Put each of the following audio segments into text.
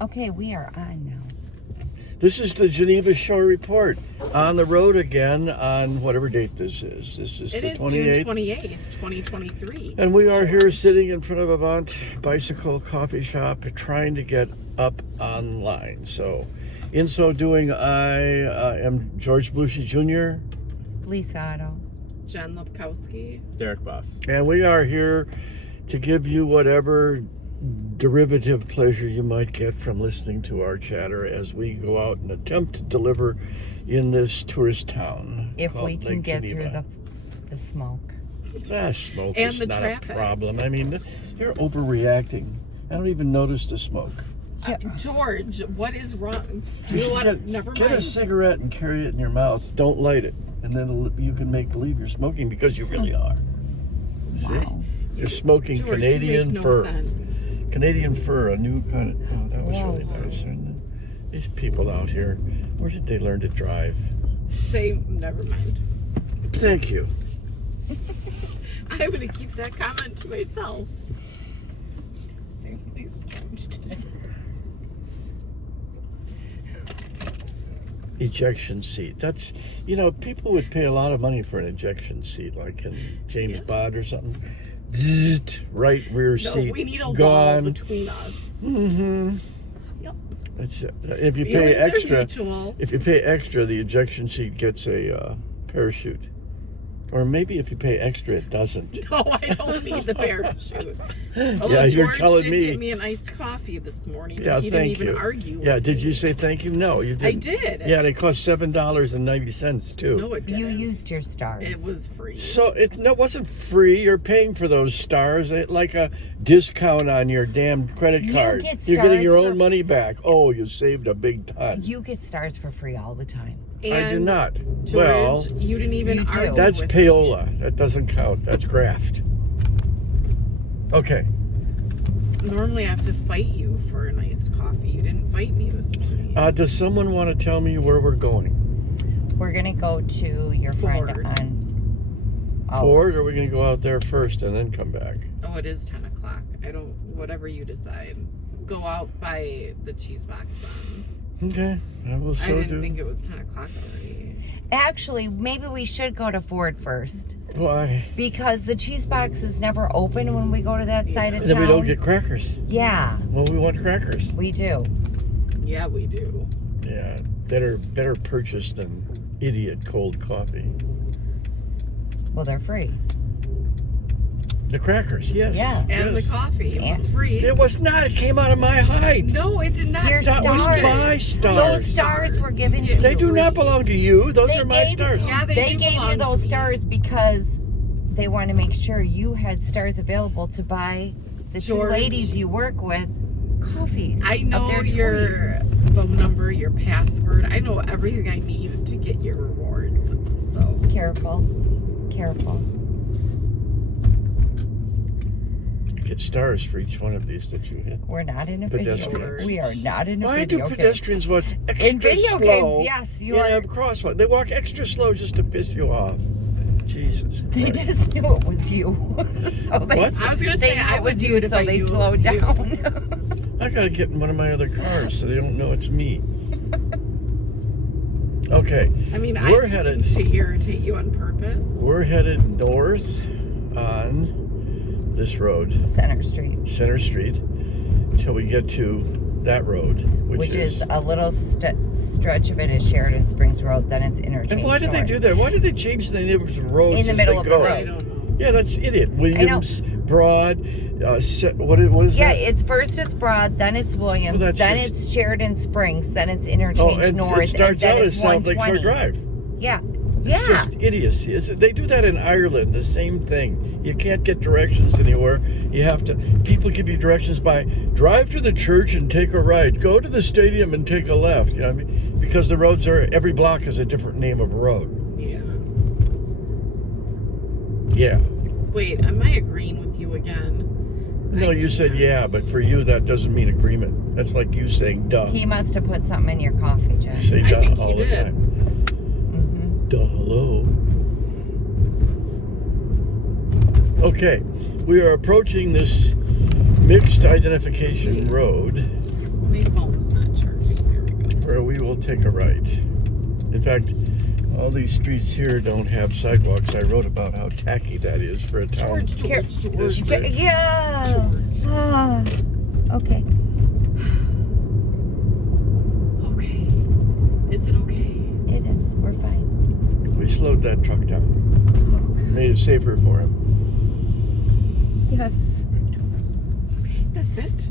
Okay, we are on now. This is the Geneva Shore Report. On the road again on whatever date this is. This is It the is 28th. June 28th, 2023. And we are here sitting in front of Avant Bicycle Coffee Shop trying to get up online. So, in so doing, I am George Bluchy Jr. Lisa Otto. Jen Lepkowski. Derek Boss. And we are here to give you whatever derivative pleasure you might get from listening to our chatter as we go out and attempt to deliver in this tourist town. If we called can Lake get Geneva. through the smoke. Smoke And is the not traffic. a problem. I mean, they're overreacting. I don't even notice the smoke. George, what is wrong? Do You you should want to? Never get a mind. cigarette and carry it in your mouth. Don't light it. And then you can make believe you're smoking because you really are. Wow. You're smoking George, Canadian you make fur. No sense. Canadian fur, a new kind of... Oh, that was really Whoa. nice. And these people out here, where did they learn to drive? Say, never mind. Thank you. I'm going to keep that comment to myself. Say, please, George. Ejection seat. That's, people would pay a lot of money for an ejection seat, like in James Bond or something. Zzzt, right rear No, seat. we need a wall gone. between us. Mm-hmm. Yep. It's, if you pay Feelings are extra, mutual. if you pay extra, the ejection seat gets a parachute. Or maybe if you pay extra, it doesn't. No, I don't need the parachute. Yeah, Although you're George telling did me. Give me an iced coffee this morning. But Yeah, he thank didn't even you. argue. Yeah, with did me. you say thank you? No, you I didn't. did. Yeah, and it cost $7.90 too. No, it didn't. You used your stars. It was free. So it wasn't free. You're paying for those stars, like a discount on your damn credit You card. get You're getting stars your for- own money back. Oh, you saved a big ton. You get stars for free all the time. And I do not. George, Well, you didn't even You do. argue. that's with payola. That doesn't count. That's graft. Okay. Me. Normally, I have to fight you for an iced coffee. You didn't fight me this morning. Does someone want to tell me where we're going? We're going to go to your friend Ford. on... Oh, Ford, or are we going to go out there first and then come back? Oh, it is 10 o'clock. Whatever you decide. Go out by the cheese box then. Okay. I will I so didn't do. think it was 10 o'clock already. Actually, maybe we should go to Ford first. Why? Because the cheese box is never open when we go to that side of Then town. we don't get crackers. Yeah, Well, we want crackers. we do. Yeah, we do. Yeah, better purchase than idiot cold coffee. Well, they're free. The crackers, yes. Yeah. And yes. the coffee. It was And- free. It was not. It came out of my hide. No, it did not. Your That was stars. my stars. Those stars were given to They you. do not belong to you. Those They are my gave- stars. Yeah, they They do gave belong you to those me. stars because they want to make sure you had stars available to buy the two George. ladies you work with coffees. I of know their your choice. phone number, your password. I know everything I need to get your rewards. So Careful. Careful. You get stars for each one of these that you hit. We're not in a video Pedestrians. game. We are not in a Why do video game. pedestrians walk extra In video slow games, yes, you in are. a crosswalk? They walk extra slow just to piss you off. Jesus They Christ. just knew it was you. So they, What? I was gonna they say knew I it would was do you, it if so I they knew it slowed was you. down. I gotta get in one of my other cars so they don't know it's me. Okay, I mean, We're I do headed- things to irritate you on purpose. we're headed north on this road, Center Street, Center Street, till we get to that road, which is a little stretch of it is Sheridan Springs Road. Then it's interchange. And why did they north. do that? Why did they change the names of roads In the as middle they of the go? road. I don't know. Yeah, that's idiot. Williams, Broad, what is Yeah, that? it's first it's Broad, then it's Williams, Well, that's then just- it's Sheridan Springs, then it's interchange and north, it starts and then out it's as South Lake Shore 120. Drive. Yeah, It's yeah. just idiocy. They do that in Ireland, the same thing. You can't get directions anywhere. You have to, people give you directions by drive to the church and take a right, go to the stadium and take a left, you know what I mean? Because the roads every block is a different name of road. Yeah. Yeah. Wait, am I agreeing with you again? No, you said yeah, but for you that doesn't mean agreement. That's like you saying duh. He must have put something in your coffee, Jen. Say I duh think he all the did. time. Mm-hmm. Duh, hello. Okay, we are approaching this mixed identification road. My phone where we will take a right. In fact, all these streets here don't have sidewalks. I wrote about how tacky that is for a town this big. Yeah. Ah, okay. Okay. Is it okay? It is. We're fine. We slowed that truck down. Made it safer for him. Yes. Okay, that's it.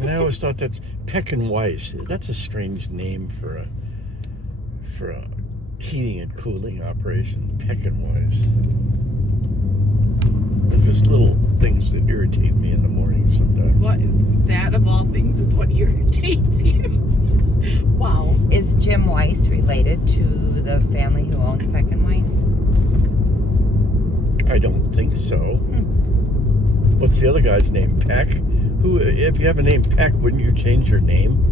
And I always thought that's Peck and Weiss. That's a strange name for a heating and cooling operation. Peck and Weiss. There's just little things that irritate me in the morning sometimes. What? That of all things is what irritates you. Wow. Is Jim Weiss related to the family who owns Peck and Weiss? I don't think so. What's the other guy's name? Peck? Who? If you have a name Peck, wouldn't you change your name?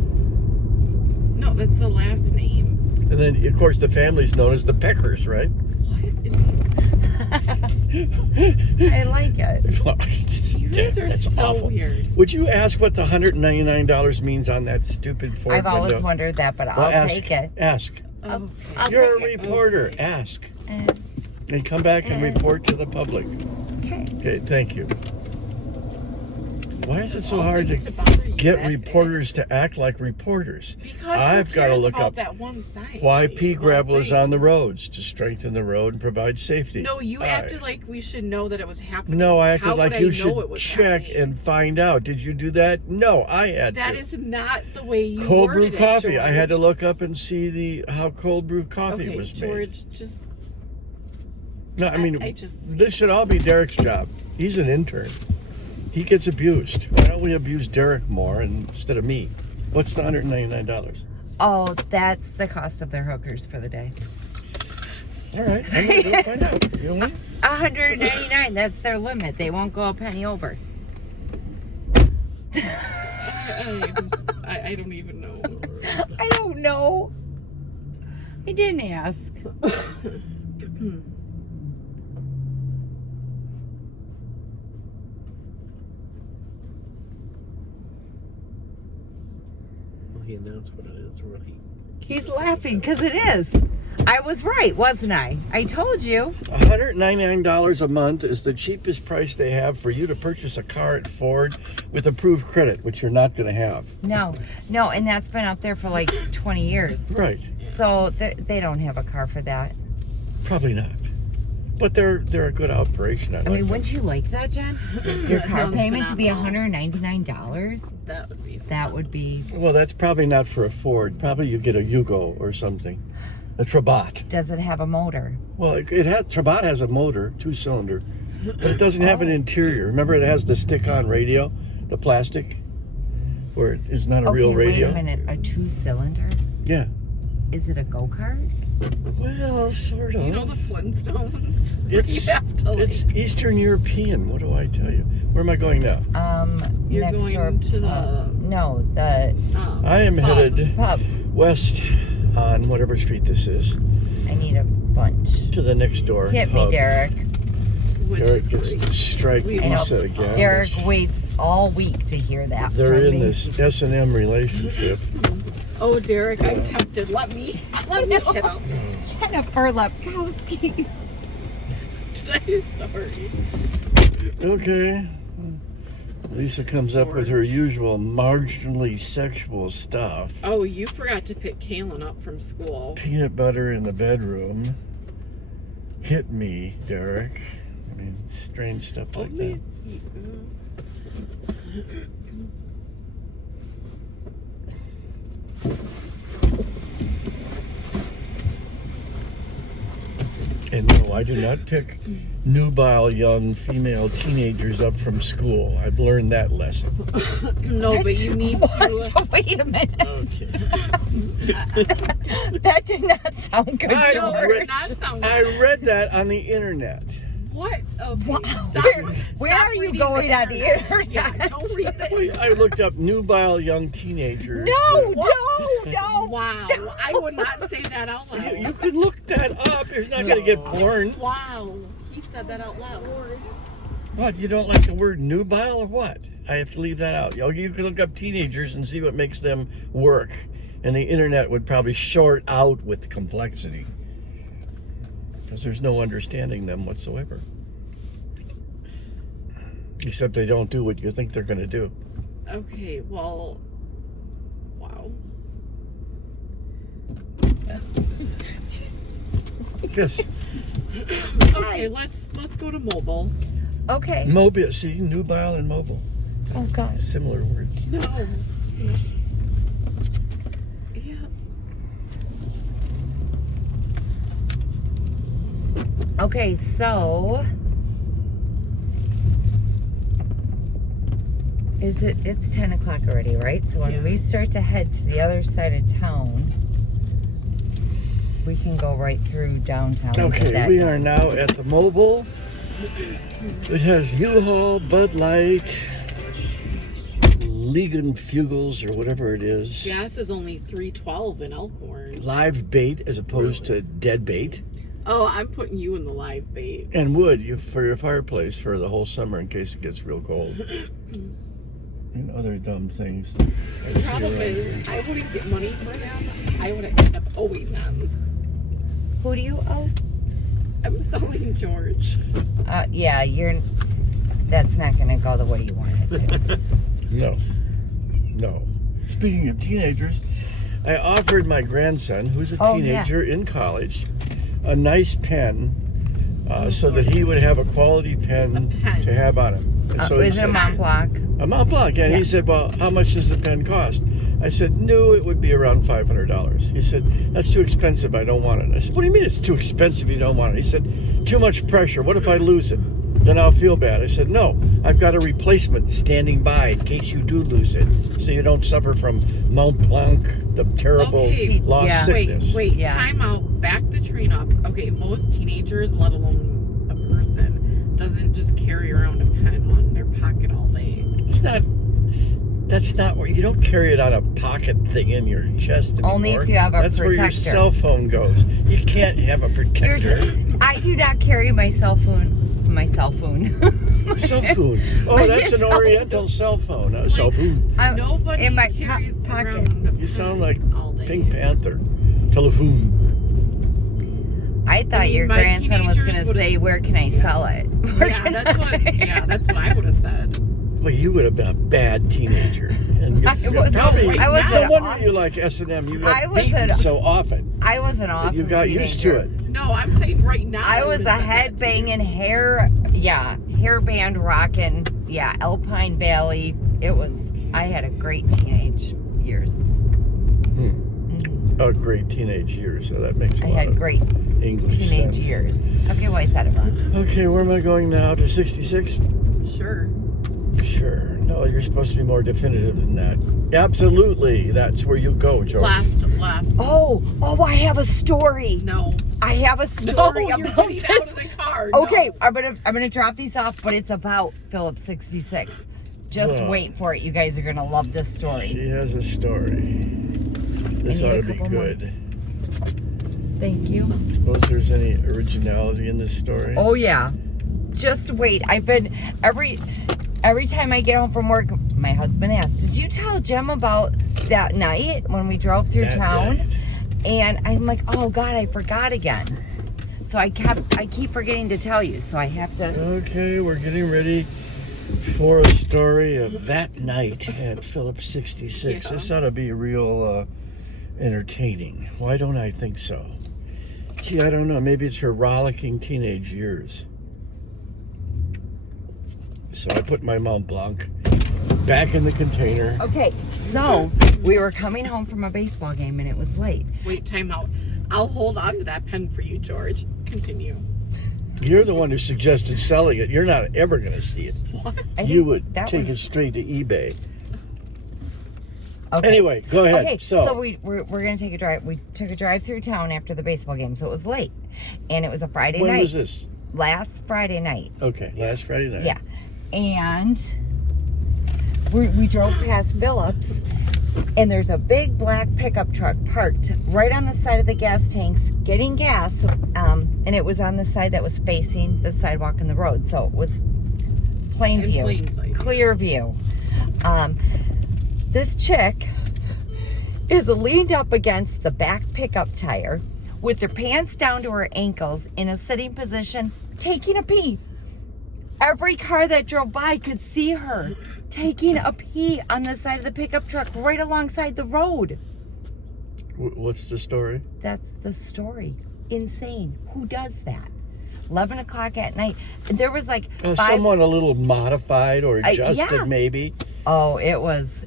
No, that's the last name. And then, of course, the family's known as the Peckers, right? What is I like it. You guys are That's so awful. weird. Would you ask what the $199 means on that stupid Ford I've always window? wondered that, but Well, I'll ask, take it. Ask. Okay. I'll You're a take it. reporter. Ask. And come back and Uh, report to the public. Okay. Okay, thank you. Why is it so All hard things to bother you, get that's reporters to act like reporters? Because I've got to look about up that one side. why pea gravel is on the thing. roads to strengthen the road and provide safety. No, you acted like we should know that it was happening. No, I acted How like would you I know should it was check happening? and find out. Did you do that? No, I had That to. is not the way you Cold brew worded it, coffee. I had to George. look up and see how cold brew coffee Okay, was made. George, just No, I mean, I just- this should all be Derek's job. He's an intern. He gets abused. Why don't we abuse Derek more instead of me? What's the $199? Oh, that's the cost of their hookers for the day. All right, I'm going to go find out. You know what? $199. That's their limit. They won't go a penny over. I don't even know. I don't know. I didn't ask. Well, he announced what it is, or will he? He's laughing because it is. I was right, wasn't I? I told you. $199 a month is the cheapest price they have for you to purchase a car at Ford with approved credit, which you're not going to have. No, and that's been up there for like 20 years. Right. So they don't have a car for that. Probably not. But they're a good operation. I mean, wouldn't you like that, Jen? Your car sounds payment to be phenomenal. $199? That would be. That would be. Well, that's probably not for a Ford. Probably you get a Yugo or something. A Trabant. Does it have a motor? Well, Trabant has a motor, 2-cylinder, but it doesn't have an interior. Remember, it has the stick-on radio, the plastic, where it is not a real radio. Wait a minute. A 2-cylinder? Yeah. Is it a go-kart? Well, sort of. You know the Flintstones? It's You have to, like, it's Eastern European. What do I tell you? Where am I going now? You're next going door. to the- No, the I am pub. headed pub. west on whatever street this is I need a bunch. to the next door Hit pub. me, Derek. Which Derek is gets great. to strike We I know. Lisa again. Derek waits all week to hear that They're from in me. this S&M relationship. Oh, Derek, I'm tempted. Let me hit him. Jennifer Lepkowski. I'm sorry. Okay. Lisa comes up with her usual marginally sexual stuff. Oh, you forgot to pick Kaylin up from school. Peanut butter in the bedroom. Hit me, Derek. I mean, strange stuff like that. And no, I do not pick nubile young female teenagers up from school. I've learned that lesson. No, but you need to. Wait a minute. Okay. That did not sound good, I No, George. it did not sound I good. read that on the internet. What? Okay. Wow. Stop- Where stop are you reading going on the internet? Yeah, don't read that. Wait, I looked up nubile young teenagers. No, What? no. Wow. I would not say that out loud. You could look that up. You're not going to get porn. Wow. He said that out loud. What, you don't like the word nubile or what? I have to leave that out. You can look up teenagers and see what makes them work. And the internet would probably short out with complexity. Because there's no understanding them whatsoever. Except they don't do what you think they're going to do. Okay, well, wow. Yes. Okay, let's go to mobile. Okay. Mobile, see, nubile and mobile. Oh, God. Similar words. No. Yeah. Okay, so it's 10 o'clock already, right? So when we start to head to the other side of town, we can go right through downtown. Okay, we are now at the mobile. It has U-Haul, Bud Light, Ligon Fugels, or whatever it is. Gas is only $3.12 in Elkhorn. Live bait as opposed to dead bait. Oh, I'm putting you in the live bait. And wood for your fireplace for the whole summer in case it gets real cold. And other dumb things. The problem is, I wouldn't get money for them. I would end up owing them. Who do you owe? I'm selling George. Yeah, that's not going to go the way you want it to. No. Speaking of teenagers, I offered my grandson, who's a teenager in college, a nice pen so that he would have a quality pen to have on him. And so is it a Mont Blanc? A Mont Blanc, and Yeah. he said, well, how much does the pen cost? I said, no, it would be around $500. He said, that's too expensive, I don't want it. I said, what do you mean it's too expensive, you don't want it? He said, too much pressure, what if I lose it? Then I'll feel bad. I said, no, I've got a replacement standing by in case you do lose it, so you don't suffer from Mont Blanc, the terrible lost sickness. Wait, time out, back the train up. Okay, most teenagers, let alone a person, doesn't just carry around a pen on their pocket all day. That's not where you don't carry it on a pocket thing in your chest anymore. Only if you have a That's protector. where your cell phone goes. You can't have a protector. I do not carry my cell phone. My cell phone. Cell phone. Oh, that's an Oriental cell phone. A cell phone. Nobody in my carries pocket. around a You sound pen like all day. Pink Panther. Telephone. I thought your my grandson was going to teenagers say, where can I sell it? That's what I would have said. Well, you would have been a bad teenager. And I was no wonder you like S&M. You got beaten so often. I was an awesome You got teenager. used to it. No, I'm saying right now. I was a head-banging hairband rocking, Alpine Valley. I had a great teenage years. Oh, great teenage years. So that makes a lot had of great English teenage sense. years. Okay, well, I said it wrong. Okay, where am I going now? To 66? Sure. Sure. No, you're supposed to be more definitive than that. Absolutely. That's where you go, George. Left. Oh, I have a story. No. I have a story No, you're about getting this. out of the car. Okay, No. I'm gonna drop these off, but it's about Phillips 66. Just Well, wait for it. You guys are gonna love this story. She has a story. This need ought a to be couple more. good. Thank you. Suppose there's any originality in this story? Oh yeah. Just wait. I've been every time I get home from work, my husband asks, "Did you tell Jim about that night when we drove through That town?" night. And I'm like, "Oh God, I forgot again." So I keep forgetting to tell you. So I have to. Okay, we're getting ready for a story of that night at Phillips 66. Yeah. This ought to be real entertaining. Why don't I think so? Gee, I don't know. Maybe it's her rollicking teenage years. So I put my Mont Blanc back in the container. Okay, so we were coming home from a baseball game and it was late. Wait, time out. I'll hold on to that pen for you, George. Continue. You're the one who suggested selling it. You're not ever going to see it. You would take it straight to eBay. Okay. Anyway, go ahead. Okay, so we're going to take a drive. We took a drive through town after the baseball game, so it was late. And it was a Friday night. When was this? Last Friday night. Okay, last Friday night. Yeah. And we drove past Phillips, and there's a big black pickup truck parked right on the side of the gas tanks getting gas, and it was on the side that was facing the sidewalk and the road, so it was plain In view. plain sight, yeah. Clear view. This chick is leaned up against the back pickup tire with her pants down to her ankles in a sitting position, taking a pee. Every car that drove by could see her taking a pee on the side of the pickup truck right alongside the road. What's the story? That's the story. Insane. Who does that? 11 o'clock at night. There was like Someone a little modified or adjusted, yeah. maybe. Oh, it was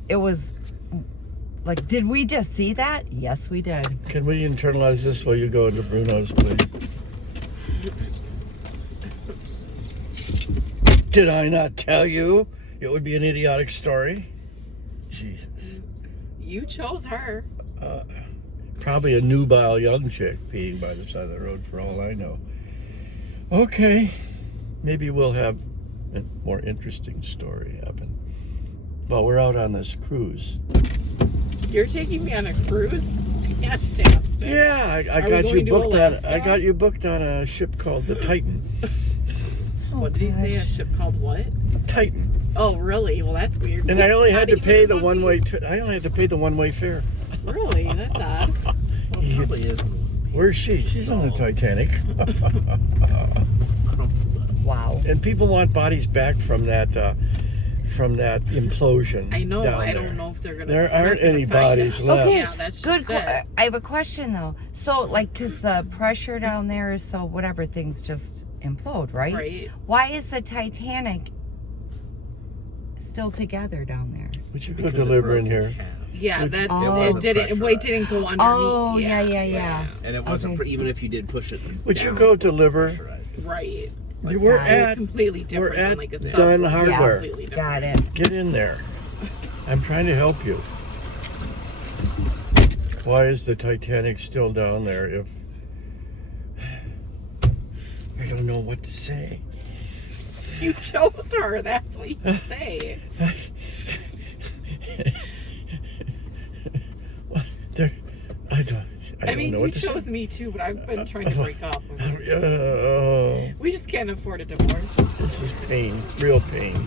like, did we just see that? Yes, we did. Can we internalize this while you go into Bruno's, please? Did I not tell you it would be an idiotic story? Jesus. You chose her. Probably a nubile young chick peeing by the side of the road for all I know. Okay. Maybe we'll have a more interesting story happen while we're out on this cruise. You're taking me on a cruise? Fantastic. Yeah, I Are we got you going to booked on. Alaska? I got you booked on a ship called the Titan. What did he say? A ship called what? Titan. Oh, really? Well, that's weird. And I only Not had to even pay the one one-way. piece. I only had to pay the one-way fare. Really? That's odd. Well, it probably is. Where's she? She's on the Titanic. Wow. And people want bodies back from that implosion. I know. down I there. don't know if they're gonna. There they're not aren't gonna any find bodies them. left. Okay, Yeah, that's good. just it. I have a question though. So, like, because the pressure down there is so whatever, things just implode, right? Right. Why is the Titanic still together down there? Would you go Because it deliver in broke here? half. Yeah, Which- that's Oh. it. Didn't wait? Didn't go underneath. Oh, yeah. And it wasn't, Okay. even if you did push it. Would you down, go it wasn't deliver? pressurized. Right. We're Nice. at It's completely different at than like a Dunn subway. Hardware. Completely different. Got it. Get in there. I'm trying to help you. Why is the Titanic still down there if I don't know what to say? You chose her. That's what you say. What? There, I don't I mean, know you what to chose say. me too, but I've been trying to break up. Oh, We just can't afford a divorce. this is pain, real pain.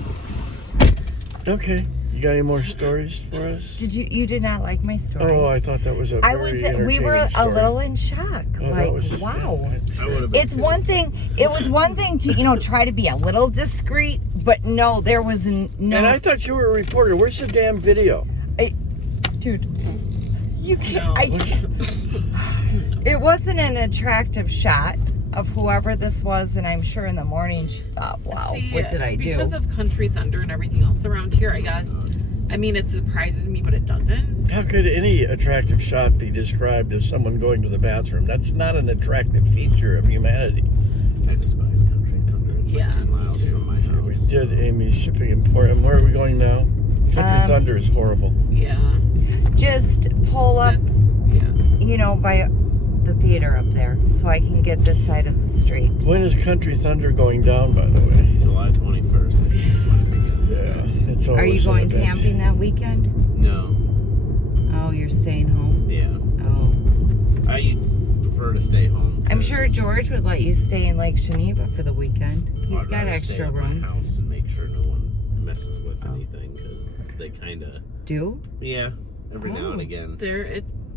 Okay, you got any more stories for us? You did not like my story? Oh, I thought that was a I very we were entertaining a story. little in shock. Oh, that Like, was- wow. I would have been. It was one thing to, try to be a little discreet, but no, there was no. And I thought you were a reporter. Where's the damn video? Dude, you No. can't. It wasn't an attractive shot of whoever this was, and I'm sure in the morning she thought, wow, See, what did I do? Because of Country Thunder and everything else around here, I guess. I mean, it surprises me, but it doesn't. How could any attractive shot be described as someone going to the bathroom? That's not an attractive feature of humanity. I despise Country Thunder. It's Yeah. like 2 miles from my house. We did Amy's shipping import. And where are we going now? Country Thunder is horrible. Yeah. Just pull up, This, yeah. by the theater up there, so I can get this side of the street. When is Country Thunder going down, by the way? July 21st, I think is when it begins. Yeah, it's always Are you an going event. camping that weekend? No. Oh, you're staying home? Yeah. Oh. I prefer to stay home. I'm sure 'cause George would let you stay in Lake Geneva for the weekend. He's I'd got rather extra stay at my rooms. house and make sure no one messes with Oh. anything, because they kind of, Do? yeah, every now and Oh. again.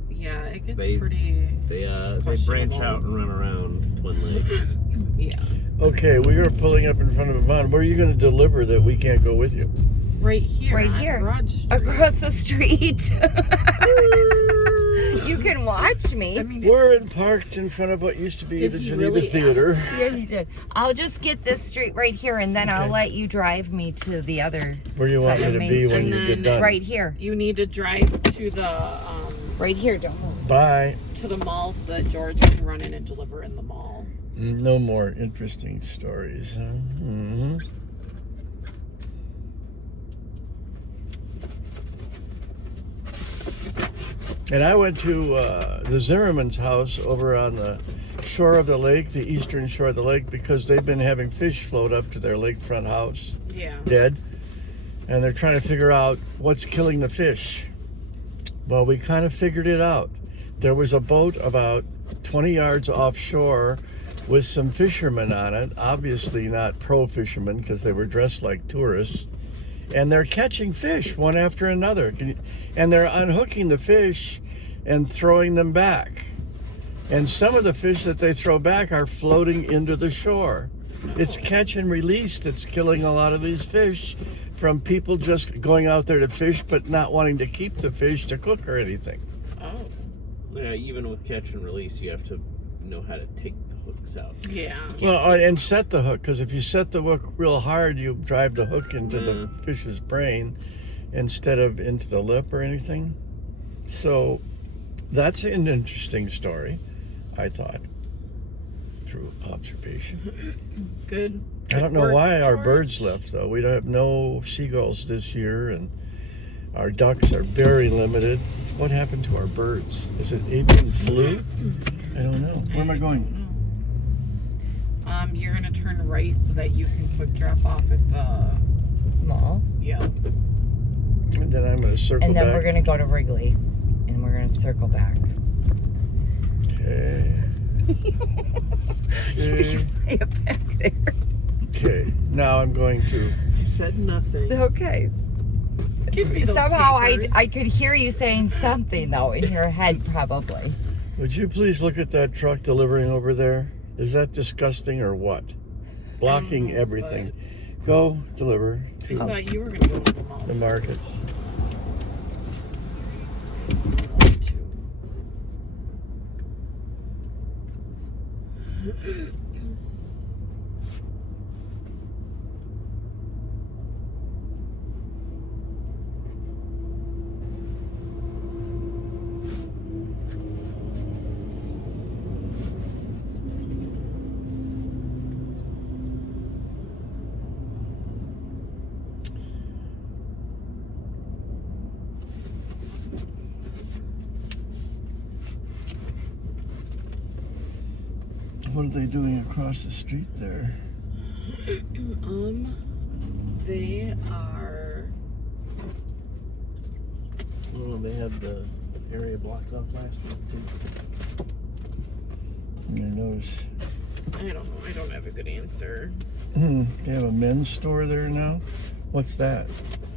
It gets They- pretty. They branch Questionable. out and run around Twin Lakes. Yeah. Okay, we are pulling up in front of a mountain. Where are you going to deliver that we can't go with you? Right here. Right on here. Broad Street. Across the street. You can watch me. I mean, We're parked in front of what used to be Did the he Geneva really Theater. Yeah, you did. I'll just get this street right here, and then I'll Okay. let you drive me to the other Where do you want side me of to Main be Street. when you And get then done? Right here. you need to drive to the Right here, don't move. Bye. mall so that George can run in and deliver in the mall. No more interesting stories, huh? Mm-hmm. And I went to the Zimmerman's house over on the shore of the lake, the eastern shore of the lake, because they've been having fish float up to their lakefront house, Yeah. dead. And they're trying to figure out what's killing the fish. Well, we kind of figured it out. There was a boat about 20 yards offshore with some fishermen on it, obviously not pro fishermen because they were dressed like tourists, and they're catching fish one after another, and they're unhooking the fish and throwing them back. And some of the fish that they throw back are floating into the shore. It's catch and release that's killing a lot of these fish from people just going out there to fish but not wanting to keep the fish to cook or anything. Oh. Yeah, even with catch and release, you have to know how to take the hooks out. Yeah. Well, and set the hook, because if you set the hook real hard, you drive the hook into the fish's brain instead of into the lip or anything. So that's an interesting story, I thought. True observation. Good. I don't know work, why our George. birds left, though. We don't have no seagulls this year, and our ducks are very limited. What happened to our birds? Is it avian flu? I don't know. Where am I going? You're gonna turn right so that you can quick drop off at the Mall. yeah. And then I'm going to circle And then back. we're going to go to Wrigley. And we're going to circle back. Okay. Okay. Right back there. Okay. Now I'm going to. I said nothing. Okay. Give me those Somehow papers. I could hear you saying something, though, in your head, probably. Would you please look at that truck delivering over there? Is that disgusting or what? Blocking know, everything. Go deliver I to thought you were gonna go to the mall. the market. What are they doing across the street there? They are. Well, they had the area blocked off last week too. I notice. I don't know. I don't have a good answer. They have a men's store there now. What's that?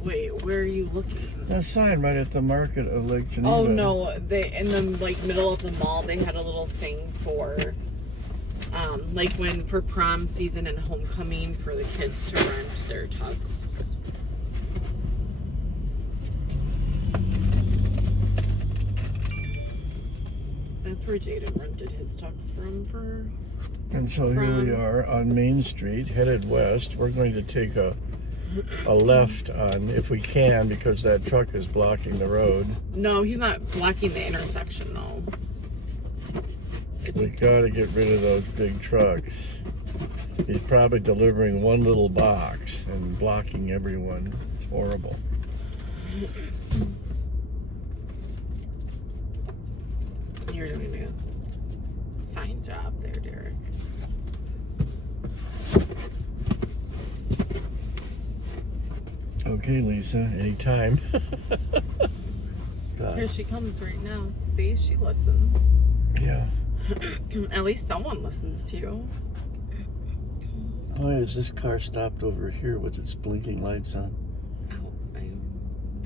Wait, where are you looking? That sign right at the market of Lake Geneva. Oh no, they in the like middle of the mall. They had a little thing for, like when for prom season and homecoming for the kids to rent their tugs. That's where Jaden rented his tugs from for. And so here we are on Main Street, headed west. We're going to take a left on, if we can, because that truck is blocking the road. No, he's not blocking the intersection though. We got to get rid of those big trucks. He's probably delivering one little box and blocking everyone. It's horrible. You're doing a fine job there, Derek. Okay, Lisa, anytime. Here God. she comes right now. See, she listens. Yeah. At least someone listens to you. Why is this car stopped over here with its blinking lights on? Ow,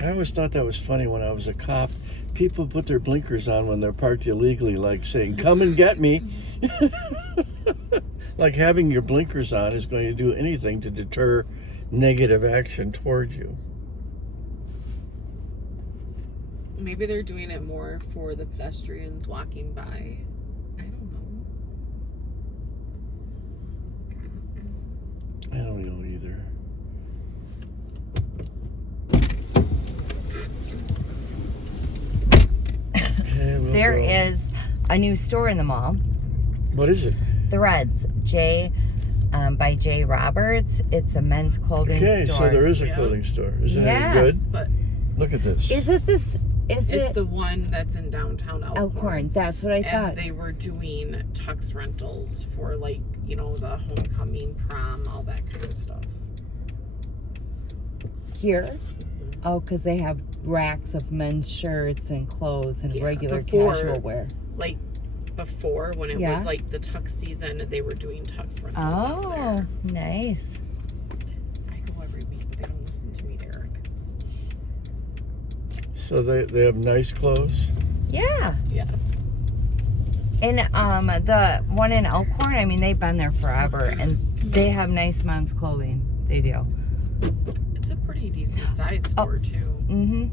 I always thought that was funny when I was a cop. People put their blinkers on when they're parked illegally, like saying, "Come and get me." Like having your blinkers on is going to do anything to deter negative action toward you. Maybe they're doing it more for the pedestrians walking by. I don't know. I don't know either. Okay, we'll There go. is a new store in the mall. What is it? Threads. By J. Roberts. It's a men's clothing Okay, store. so there is a Yeah. clothing store. Is it Yeah. any good? But Look at this. Is it this? Is it's it the one that's in downtown Elkhorn? That's what I And thought. they were doing tux rentals for like, you know, the homecoming, prom, all that kind of stuff. Here? Oh, because they have racks of men's shirts and clothes and Yeah, regular before- casual wear. Like before when it Yeah. was like the tux season. They were doing tux rentals out Oh, there. nice. I go every week, but they don't listen to me, Derek. So they have nice clothes. Yeah. Yes. And the one in Elkhorn, I mean, they've been there forever, and they have nice men's clothing. They do. It's a pretty decent sized store too. Mm-hmm.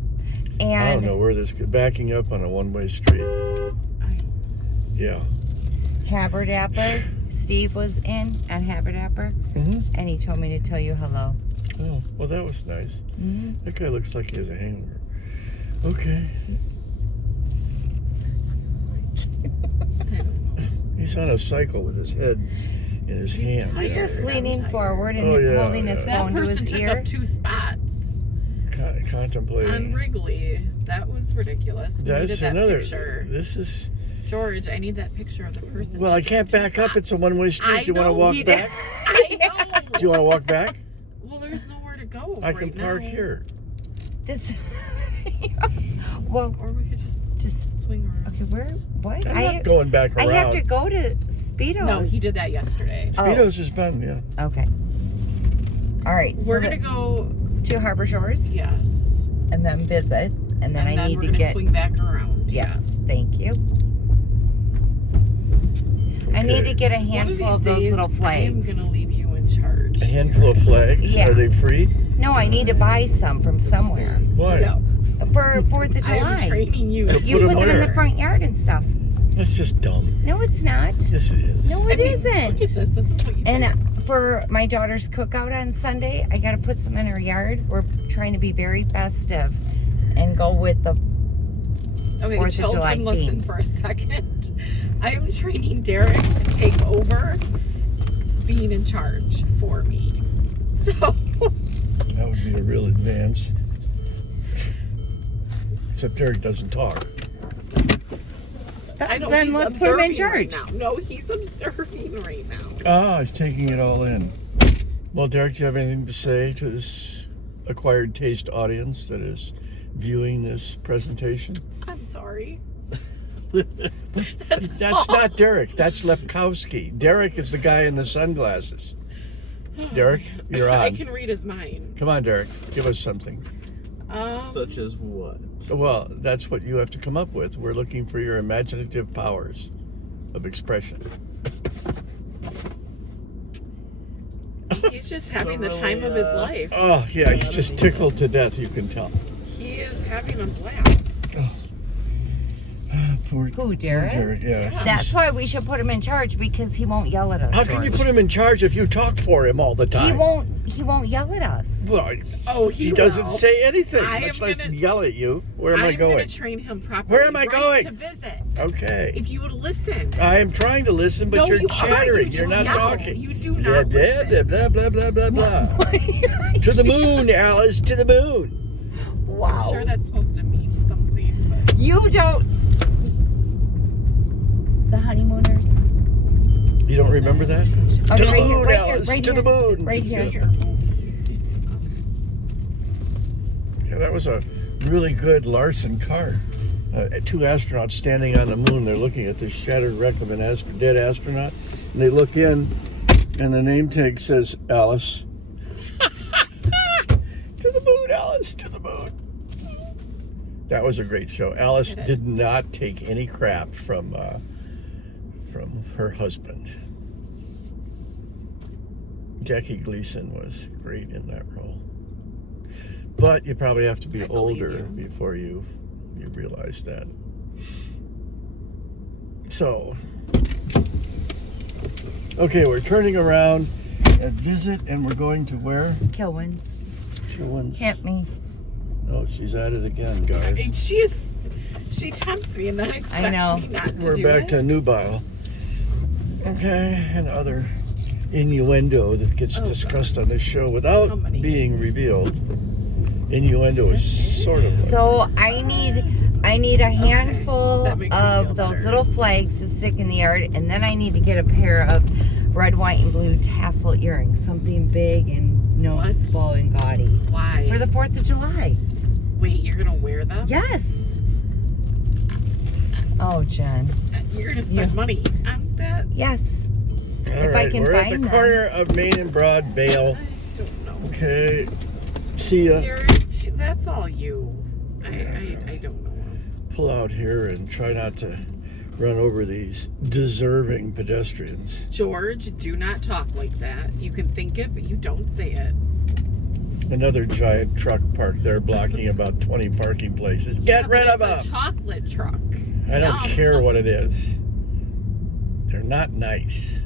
I don't And know where this backing up on a one-way street. Yeah. Haberdapper, Steve was in at Haberdapper, Mm-hmm. and he told me to tell you hello. Oh, well, that was nice. Mm-hmm. That guy looks like he has a hangover. Okay. I don't know. He's on a cycle with his head in his He's hand. He's just tired. leaning I'm tired. forward and Oh, yeah, holding his yeah. phone That to his person took ear. up 2 spots on Contemplating. Wrigley. That was ridiculous. We needed That's that another. picture. This is. George, I need that picture of the person. Well, I taking can't 2 back up. It's a spots. one-way street. I Do you want to know, walk he back? I know. Do you want to walk back? Well, there's nowhere to go. I can right park now. here. This. Well, Or we could just swing around. okay, where? What? I'm not going back I around. have to go to Speedo's. No, he did that yesterday. Oh. Speedo's is fun, yeah. Okay. All right. We're so gonna go. to Harbor Shores Yes. and then visit, and then I need we're to gonna get. swing back around. Yes. Thank you. I need Okay. to get a One handful of these those days, little I am flags. gonna leave you in charge. A handful of flags. Yeah. Are they free? No, I need to buy some from somewhere Why? No, for 4th of I'm July. training you. To You put 'em put them in where? the front yard and stuff. That's just dumb. No, it's not. Yes, it is. No, it I mean, isn't. Look at this. This is what you And for my daughter's cookout on Sunday, I got to put some in her yard. We're trying to be very festive and go with the. Okay, 4th of July children, listen theme. for a second. I am training Derek to take over being in charge for me. So, That would be a real advance. Except Derek doesn't talk. I know Then he's let's put him in observing charge. right now. No, he's observing right now. Ah, he's taking it all in. Well, Derek, do you have anything to say to this acquired taste audience that is viewing this presentation? I'm sorry. That's not Derek. That's Lepkowski. Derek is the guy in the sunglasses. Derek, you're I on. can read his mind. Come on, Derek. Give us something. Such as what? Well, that's what you have to come up with. We're looking for your imaginative powers of expression. He's just having the time of his life. Oh, yeah, he's just tickled to death, you can tell. He is having a blast. Poor, Who, Derek? Derek, yeah. That's why we should put him in charge because he won't yell at us. How can you George. put him in charge if you talk for him all the time? He won't yell at us. Well, Oh, he he doesn't will. say anything, I much am less gonna- yell at you. Where am I I'm going? going to train him properly. Where am I right going? To visit. Okay. If you would listen. I am trying to listen, but No, you're you aren't. chattering. You You're just not yell. talking. You do Blah, not blah, listen. blah, blah, blah, blah, blah. To the moon, Alice, to the moon. Wow. I'm sure that's supposed to mean something, but You don't. The honeymooners. You don't remember that? Okay, To the right moon, here, right Alice, here, right to here, the moon. right here. Yeah, that was a really good Larson car. 2 astronauts standing on the moon. They're looking at this shattered wreck of an dead astronaut. And they look in, and the name tag says Alice. To the moon, Alice, to the moon. That was a great show. Alice did not take any crap from her husband. Jackie Gleason was great in that role. But you probably have to be I believe older you. before you realize that. So, okay, we're turning around at Visit, and we're going to where? Kilwins. Hit me. Oh, she's at it again, guys. and she tempts me and then expects I know. me not to We're do back it. to nubile. Okay, and other innuendo that gets Oh, discussed on this show without How many? being revealed. Innuendo is sort of like, So I need a handful That makes me feel of those better. little flags to stick in the yard, and then I need to get a pair of red, white, and blue tassel earrings, something big and noticeable and gaudy Why? for the 4th of July. Wait, you're gonna wear them? Yes. Oh, Jen. You're gonna spend money on that? Yes. All If I right, can we're at find the them. corner of Main and Broad Vale. I don't know. Okay. See ya. Jared, that's all you. I don't know. Pull out here and try not to run over these deserving pedestrians. George, do not talk like that. You can think it, but you don't say it. Another giant truck parked there blocking about 20 parking places. Get rid of them! It's a chocolate truck. I don't Yum. care what it is. They're not nice.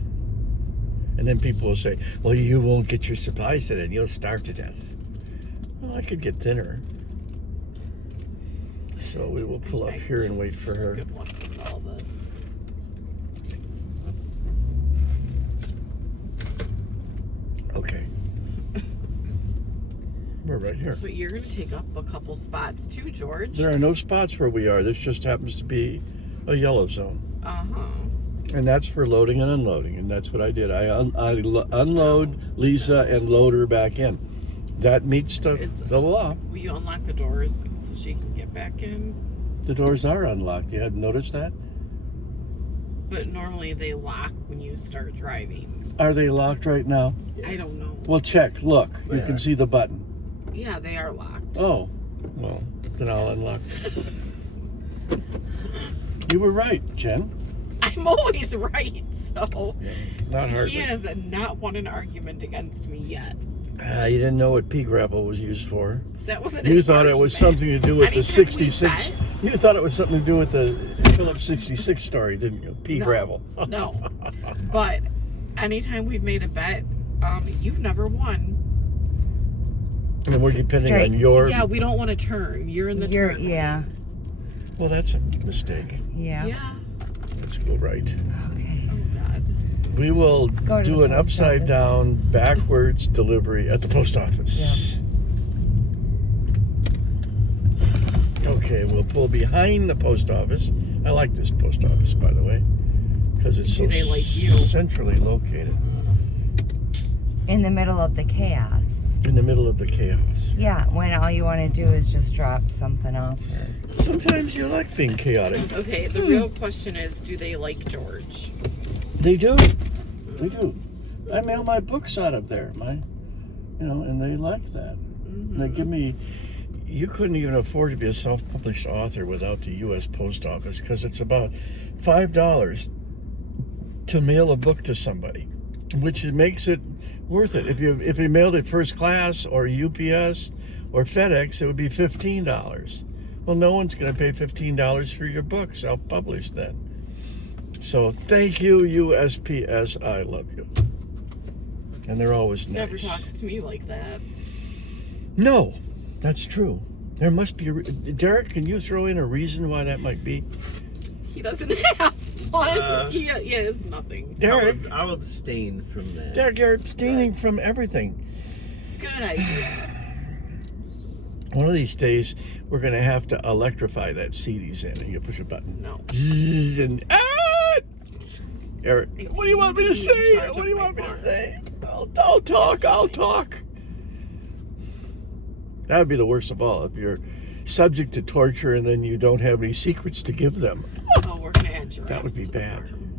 And then people will say, well, you won't get your supplies today and you'll starve to death. Well, I could get dinner. So we will pull up here and wait for her. Good one with all this. Okay. We're right here. But you're going to take up a couple spots too, George. There are no spots where we are. This just happens to be a yellow zone. Uh-huh. And that's for loading and unloading. And that's what I did. I unload Lisa and load her back in. That meets the law. Will you unlock the doors so she can get back in? The doors are unlocked. You hadn't noticed that? But normally they lock when you start driving. Are they locked right now? Yes. I don't know. Well, check. Look. They You can are. see the button. Yeah, they are locked. Oh. Well, then I'll unlock. You were right, Jen. I'm always right, so Not hardly. he has not won an argument against me yet. You didn't know what pea gravel was used for. That wasn't You his thought it was argument. something to do with the Anytime we 66. bet- You thought it was something to do with the Phillips 66 story, didn't you? Pea No. gravel. No. But anytime we've made a bet, you've never won. And we're depending Straight. on your. Yeah, we don't want to turn. You're in the turn. Yeah. Well, that's a mistake. Yeah. Yeah. Let's go right. Okay. Oh, God. We will Go to do the an post upside office. down, backwards delivery at the post office. Okay, we'll pull behind the post office. I like this post office, by the way, because it's so Do they like you? centrally located In the middle of the chaos. in the middle of the chaos. Yeah, when all you want to do is just drop something off. Sometimes you like being chaotic. Okay, the real question is, do they like George? They do. They do. I mail my books out of there, and they like that. And they give me. You couldn't even afford to be a self-published author without the U.S. Post Office because it's about $5 to mail a book to somebody, which makes it worth it. If you mailed it first class or UPS or FedEx, it would be $15. Well, no one's going to pay $15 for your book self-published then. So thank you, USPS. I love you. And they're always nice. Never talks to me like that. No, that's true. There must be Derek, can you throw in a reason why that might be? He doesn't have one. He has nothing. Derek, I'll abstain from that. Derek, you're abstaining from everything. Good idea. One of these days, we're going to have to electrify that seat he's in, and you push a button. No. Zzz, and Eric, what do you want me to say? charge What do you of want me my to car. say? I'll talk. That would be the worst of all if you're subject to torture and then you don't have any secrets to give them. Oh, we're gonna add giraffes. That would be to the bad. farm.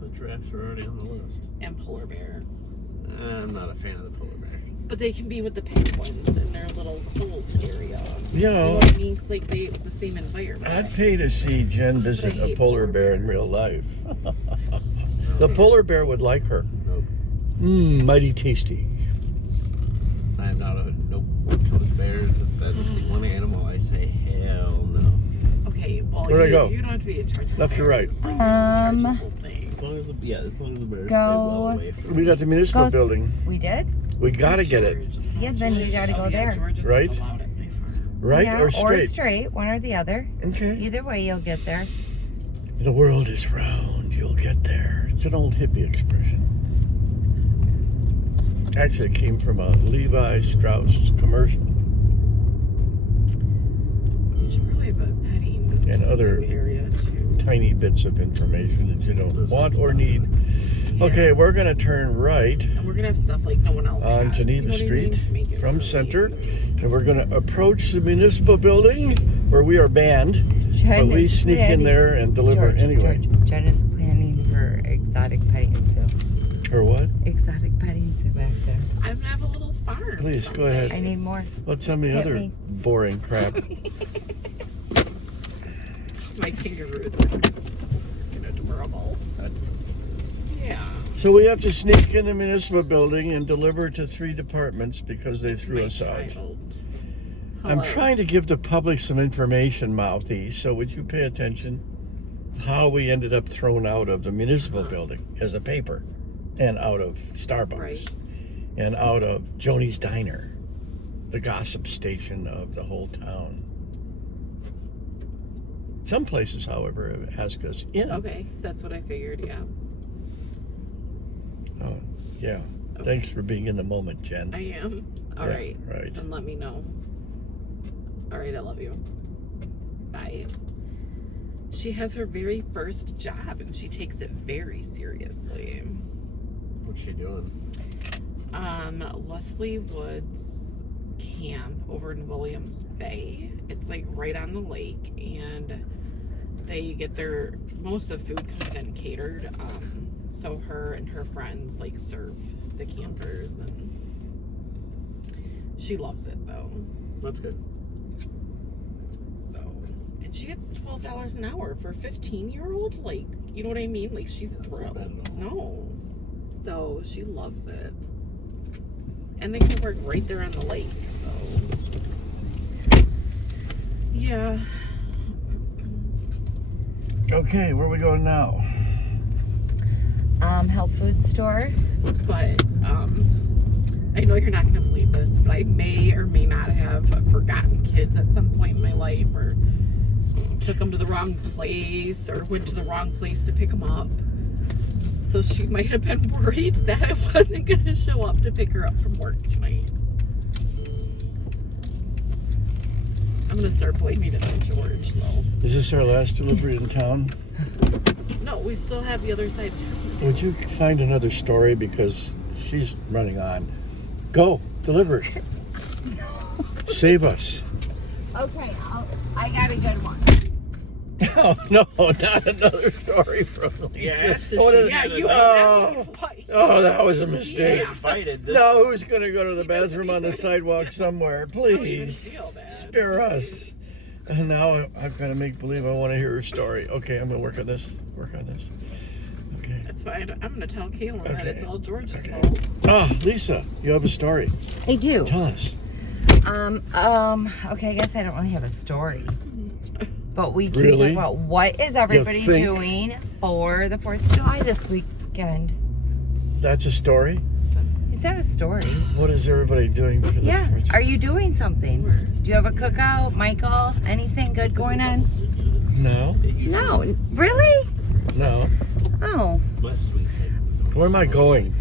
The giraffes are already on the list. And polar bear. I'm not a fan of the polar bear. But they can be with the penguins in their little cold area. You You know know, what I mean? 'Cause like they the same environment. I'd pay to see Jen visit I a hate polar polar bear in bear. real life. The polar bear would like her. Nope. Mighty tasty. I am not a nope. When it comes to bears, if that is the one animal I say hell no. Okay, well Where'd I go? you don't have to be in charge of Left or right? bears. Like, you're just in charge of the whole thing. As long as the bears Go. stay well away from We got the municipal Go s- building. We did? We gotta get it. George. Yeah, then you gotta go Oh, yeah, there. George is Right? allowed at my farm. Right Yeah, or straight? Or straight, one or the other. Okay. Either way, you'll get there. The world is round, you'll get there. It's an old hippie expression. Actually, it came from a Levi Strauss commercial. You should probably have a petting And other area too. Tiny bits of information that you don't want or need. Okay, we're going to turn right And we're gonna have stuff like no one else on has. Geneva You know what I Street mean? To make it from really- center, and we're going to approach the municipal building where we are banned. But we sneak in there and deliver anyway. Jen is planning her exotic petting zoo. Or what? Exotic petting zoo back there. I'm gonna have a little farm. Please, go ahead. I need more. Well, tell me Hit other me. boring crap. My kangaroos are so freaking adorable. Yeah. So we have to sneak in the municipal building and deliver to 3 departments because they threw us out. Child. I'm Hello. trying to give the public some information, Mouthy, so would you pay attention how we ended up thrown out of the municipal building as a paper, and out of Starbucks, Right. and out of Joni's Diner, the gossip station of the whole town. Some places, however, have asked us in. Okay, that's what I figured. Yeah. Oh, yeah. Okay. Thanks for being in the moment, Jen. I am. All Yeah, right. right. Then let me know. All right, I love you. Bye. She has her very first job and she takes it very seriously. What's she doing? Leslie Woods Camp over in Williams Bay. It's like right on the lake, and they get their most of the food comes in catered. So her and her friends like serve the campers, and she loves it though. That's good. So, and she gets $12 an hour for a 15-year-old. Like, you know what I mean? Like, she's That's not thrilled. bad at all. No. So she loves it. And they can work right there on the lake, so yeah. Okay, where are we going now? Health food store. But I know you're not gonna believe this, but I may or may not have forgotten kids at some point in my life, or took them to the wrong place, or went to the wrong place to pick them up. So she might have been worried that I wasn't gonna show up to pick her up from work tonight. I'm gonna start blaming it on George, though. Is this our last delivery in town? No, we still have the other side too. Would you find another story, because she's running on. Go, deliver it. Save us. Okay, I got a good one. Oh, no, not another story from Lisa. Yes, What is- Yeah, you oh, oh, that was a mistake. Yeah. Invited this. No, who's going to go to the bathroom on the sidewalk somewhere? I don't even Please, feel bad. spare us. And now I've got to make believe I want to hear her story. Okay, I'm going to work on this. Okay. That's fine. I'm gonna tell Kaylin that Okay. it's all George's Okay. fault. Ah, Lisa, you have a story. I do. Tell us. Okay, I guess I don't really have a story. But we can Really? talk about what is everybody think? doing for the 4th of July this weekend. That's a story? Is that a story? What is everybody doing for the Yeah. 4th? Are you doing something? Do you have a cookout, Michael? Anything good going on? No, No. Really? no. Oh. Last week. Where am I going?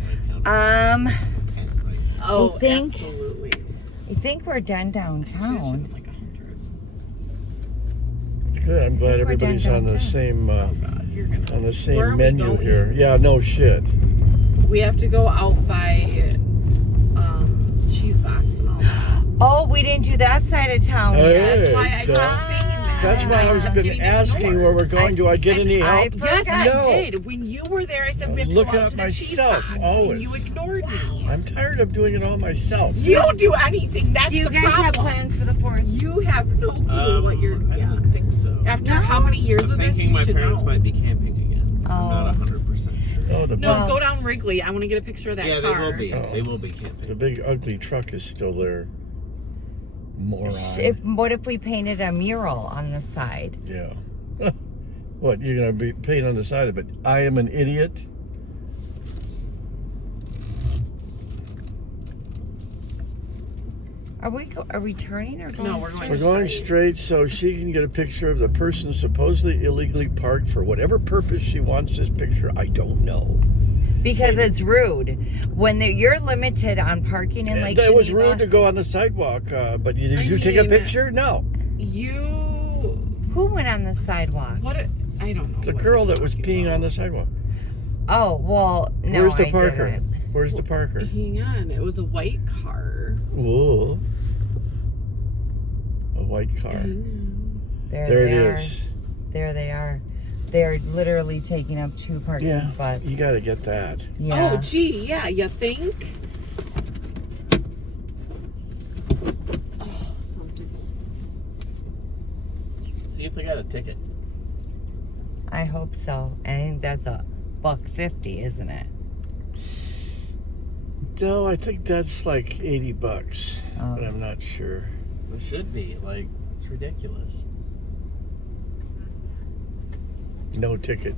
Oh, I think- absolutely. I think we're done I should downtown. have like 100. Good. I'm glad We're everybody's done on the downtown. same Oh God, you're gonna. on the Where same are we menu going? here. Yeah, no shit. We have to go out by Cheese Box and all that. Oh, we didn't do that side of town Hey. yet. That's why I kept that- saying that. That's why I was I'm been getting asking ignored. where we're going. Do I get any I help? Yes, I No. did. When you were there, I said we have to Look go it out up to the Cheese myself, Box, always. and you ignored me. I'm tired of doing it all myself. You don't do anything. That's Do you the guys have problem. plans for the 4th? You have no clue what you're. I Yeah. don't think so. After No. how many years I'm of this, thinking you my should parents know. might be camping again. I'm Oh. not 100% sure. Oh, No, Well- go down Wrigley. I want to get a picture of that Yeah, car. they will be. Oh. They will be camping. the big ugly truck is still there. Moron. What if we painted a mural on the side? Yeah. What, you're going to be painting on the side of it? I am an idiot? Are we turning or going No, we're straight? We're going straight so she can get a picture of the person supposedly illegally parked for whatever purpose she wants this picture. I don't know. Because it's rude. When you're limited on parking in Lake It was Geneva. rude to go on the sidewalk, but did I you take a mean- picture? No. You. Who went on the sidewalk? What? I don't know. The what girl he's that was talking peeing about. on the sidewalk. Oh, well, no, Where's the I parker? didn't. Where's the parker? Hang on. It was a white car. Ooh. A white car. Hang on. There There they it are. is. There they are. They're literally taking up 2 parking Yeah, spots. you got to get that. Yeah. Oh, gee, yeah, you think? Oh, something. See if they got a ticket. I hope so. I think that's $1.50, isn't it? No, I think that's like $80, Oh. but I'm not sure. It should be. Like, it's ridiculous. No ticket.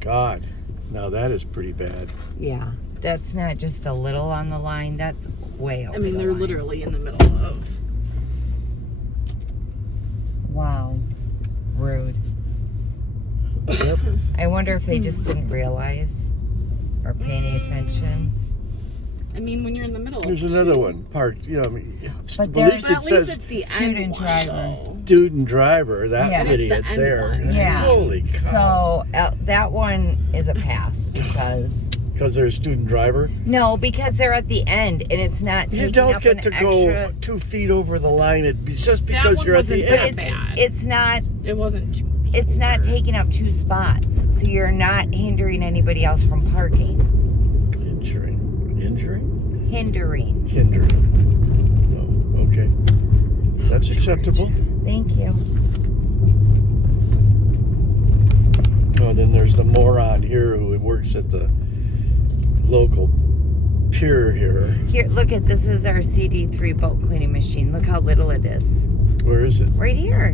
God, now that is pretty bad. Yeah. That's not just a little on the line. That's way over I mean, the they're line. literally in the middle of. Wow. Rude. Yep. I wonder if they just didn't realize or pay any attention. I mean, when you're in the middle. There's another one parked. You know, I mean, But at there's- least But it at least says it's the student end one, driver. though. student driver. That Yeah. It's the idiot end there. one. Yeah. Holy cow! So that one is a pass because Because they're a student driver. no, because they're at the end and it's not taking You don't up get an to extra. go 2 feet over the line. Just That because one you're at the wasn't that end. bad. It's not. It wasn't too. It's not taking up 2 spots, so you're not hindering anybody else from parking. Injuring. Hindering. No. Okay. That's acceptable. Thank you. Oh, then there's the moron here who works at the local pier here. Here, look at this. Is our CD3 boat cleaning machine. Look how little it is. Where is it? Right here.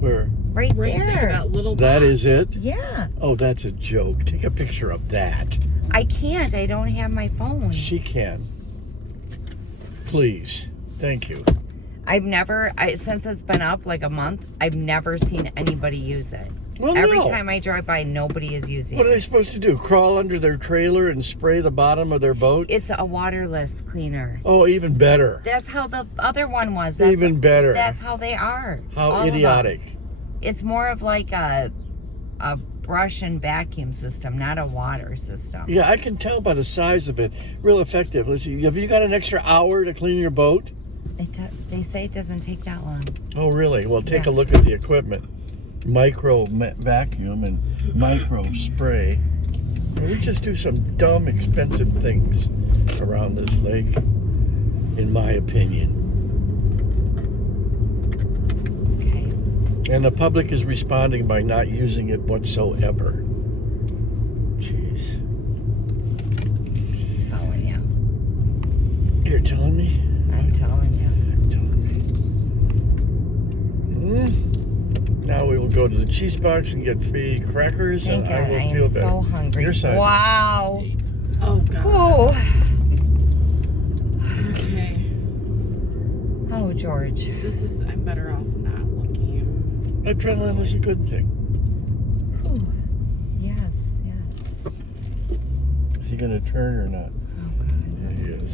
Where? Right Right there, there. that little. That box. is it? Yeah. Oh, that's a joke. Take a picture of that. I can't. I don't have my phone. She can. Please. Thank you. I've never, since it's been up like a month, I've never seen anybody use it. Well, Every no. time I drive by, nobody is using What are they it. supposed to do? Crawl under their trailer and spray the bottom of their boat? It's a waterless cleaner. Oh, even better. That's how the other one was. That's, Even better. That's how they are. All How of them. idiotic. It's more of like a brush and vacuum system, not a water system. Yeah, I can tell by the size of it. Real effective. Let's see. Have you got an extra hour to clean your boat? They say it doesn't take that long. Oh, really? Well, take Yeah. a look at the equipment. Micro vacuum and micro spray. We just do some dumb, expensive things around this lake, in my opinion. Okay. And the public is responding by not using it whatsoever. Jeez. Telling you. You're telling me? I'm telling you. You're telling me. Now we will go to the cheese box and get free crackers, Thank and God, I will I feel am better. so hungry. Your side. Wow. Oh god. Oh. Okay. Oh, George. This is. I'm better off not looking. Adrenaline is a good thing. Whew. Yes, yes. Is he going to turn or not? Oh, God. Yeah, he is.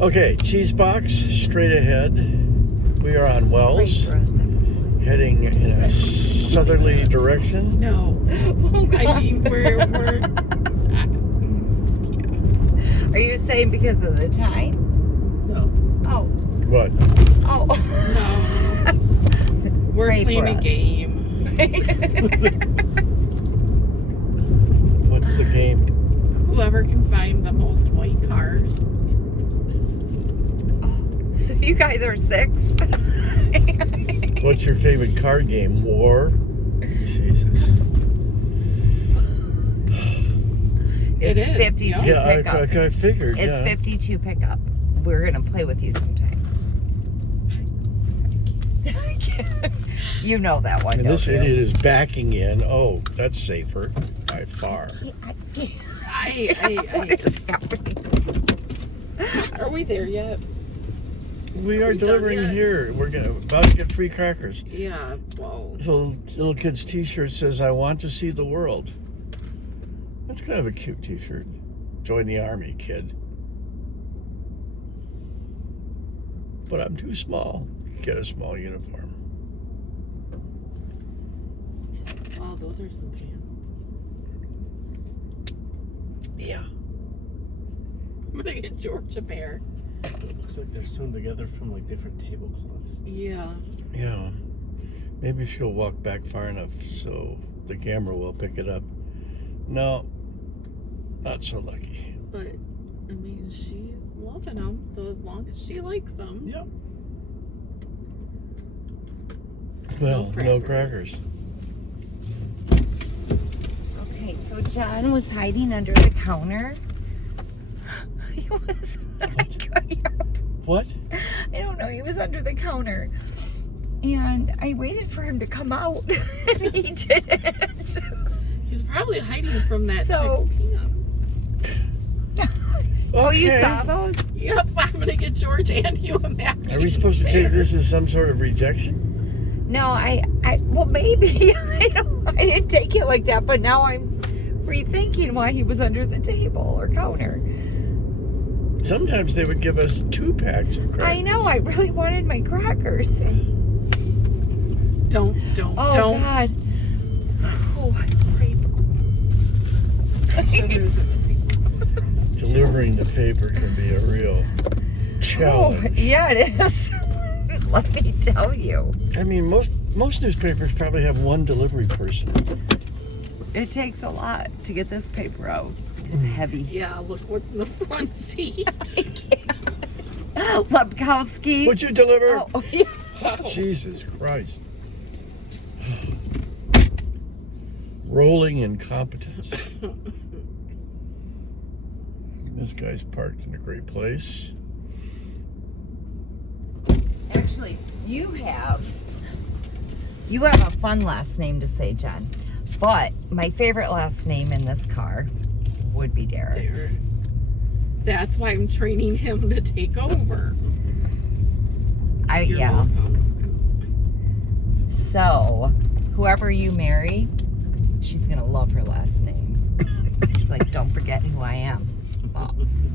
Okay, cheese box, straight ahead. We are on Wait Wells, for us. heading in a southerly direction. No. Oh, God. I mean, we're. Are you saying because of the time? No. Oh. What? Oh. No. We're Pray playing for a us. game. What's the game? Whoever can find the most white cars. So you guys are 6? What's your favorite card game? War? Jesus. It It's is, 52 yeah. pickup. I figured, It's yeah. 52 pickup. We're going to play with you sometime. You know that one, And this don't you? idiot is backing in. Oh, that's safer by far. What is happening? Are we there yet? We are we done delivering yet? here. We're about to get free crackers. Yeah, well. So little kid's t-shirt says, "I want to see the world." That's kind of a cute t-shirt. Join the army, kid. But I'm too small. Get a small uniform. Wow, those are some pants. Yeah. I'm gonna get George a pair. Looks like they're sewn together from like different tablecloths. Yeah. Yeah. Maybe she'll walk back far enough so the camera will pick it up. No, not so lucky. But, I mean, she's loving him, so as long as she likes him. Yep. Well, no crackers. Okay, so John was hiding under the counter. He was. What? I don't know. He was under the counter. And I waited for him to come out. And he didn't. He's probably hiding from that So- chick's pants. Oh, you Okay. saw those? Yep, I'm going to get George and you a mac. Are we supposed to take this as some sort of rejection? No, well, maybe. I didn't take it like that, but now I'm rethinking why he was under the table or counter. Sometimes they would give us 2 packs of crackers. I know. I really wanted my crackers. Don't. Oh, God. Oh, I'm sure there's a missing one. Delivering the paper can be a real Oh, challenge. yeah, it is. Let me tell you. I mean, most newspapers probably have one delivery person. It takes a lot to get this paper out. It's heavy. Yeah, look what's in the front seat. Lebkowski. Would you deliver? Oh, yeah. Jesus Christ. Rolling incompetence. This guy's parked in a great place. Actually, you have a fun last name to say, Jen. But my favorite last name in this car would be Derek's. Derek. That's why I'm training him to take over. You're Yeah. welcome. So, whoever you marry, she's gonna love her last name. Like, don't forget who I am, boss.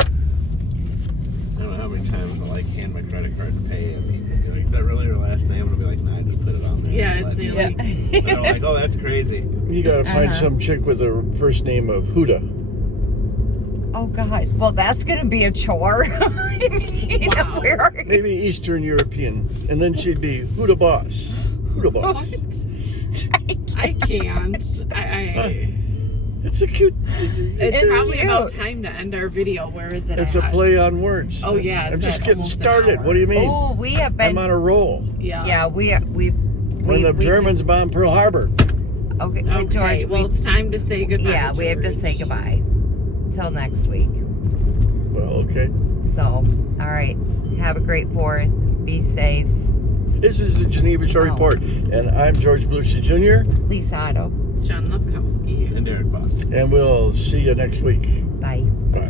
I don't know how many times I'll hand my credit card to pay and people be like, is that really your last name? And I'll be like, nah, I just put it on there. Yeah, And it's the let like, me- They're like, oh, that's crazy. You gotta find Uh-huh. some chick with the first name of Huda. Oh God. Well, that's gonna be a chore. I mean, Wow. where are you? Maybe Eastern European. And then she'd be Huda Boss. Huda Boss. what? I can't. It's a cute. It's It's probably cute. about time to end our video. Where is it It's a at? play on words. Oh, yeah, I'm it's just at getting almost an started. hour. What do you mean? Oh, we have been. I'm on a roll. Yeah. we've. When the Germans bombed Pearl Harbor. Okay, Okay, George. well, it's time to say goodbye. Yeah, we have to say George. goodbye. Till next week. Well, okay. So, all right. Have a great 4th. Be safe. This is the Geneva Shore Oh. Report, and I'm George Belushi Jr., Lisa Otto. John Lebkowski. And Derek Boss. and we'll see you next week. Bye. Bye.